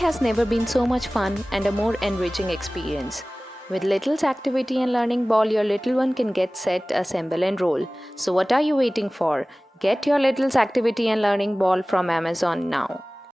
has never been so much fun and a more enriching experience. With Little's activity and learning ball, your little one can get set, assemble and roll. So what are you waiting for? Get your Little's activity and learning ball from Amazon now.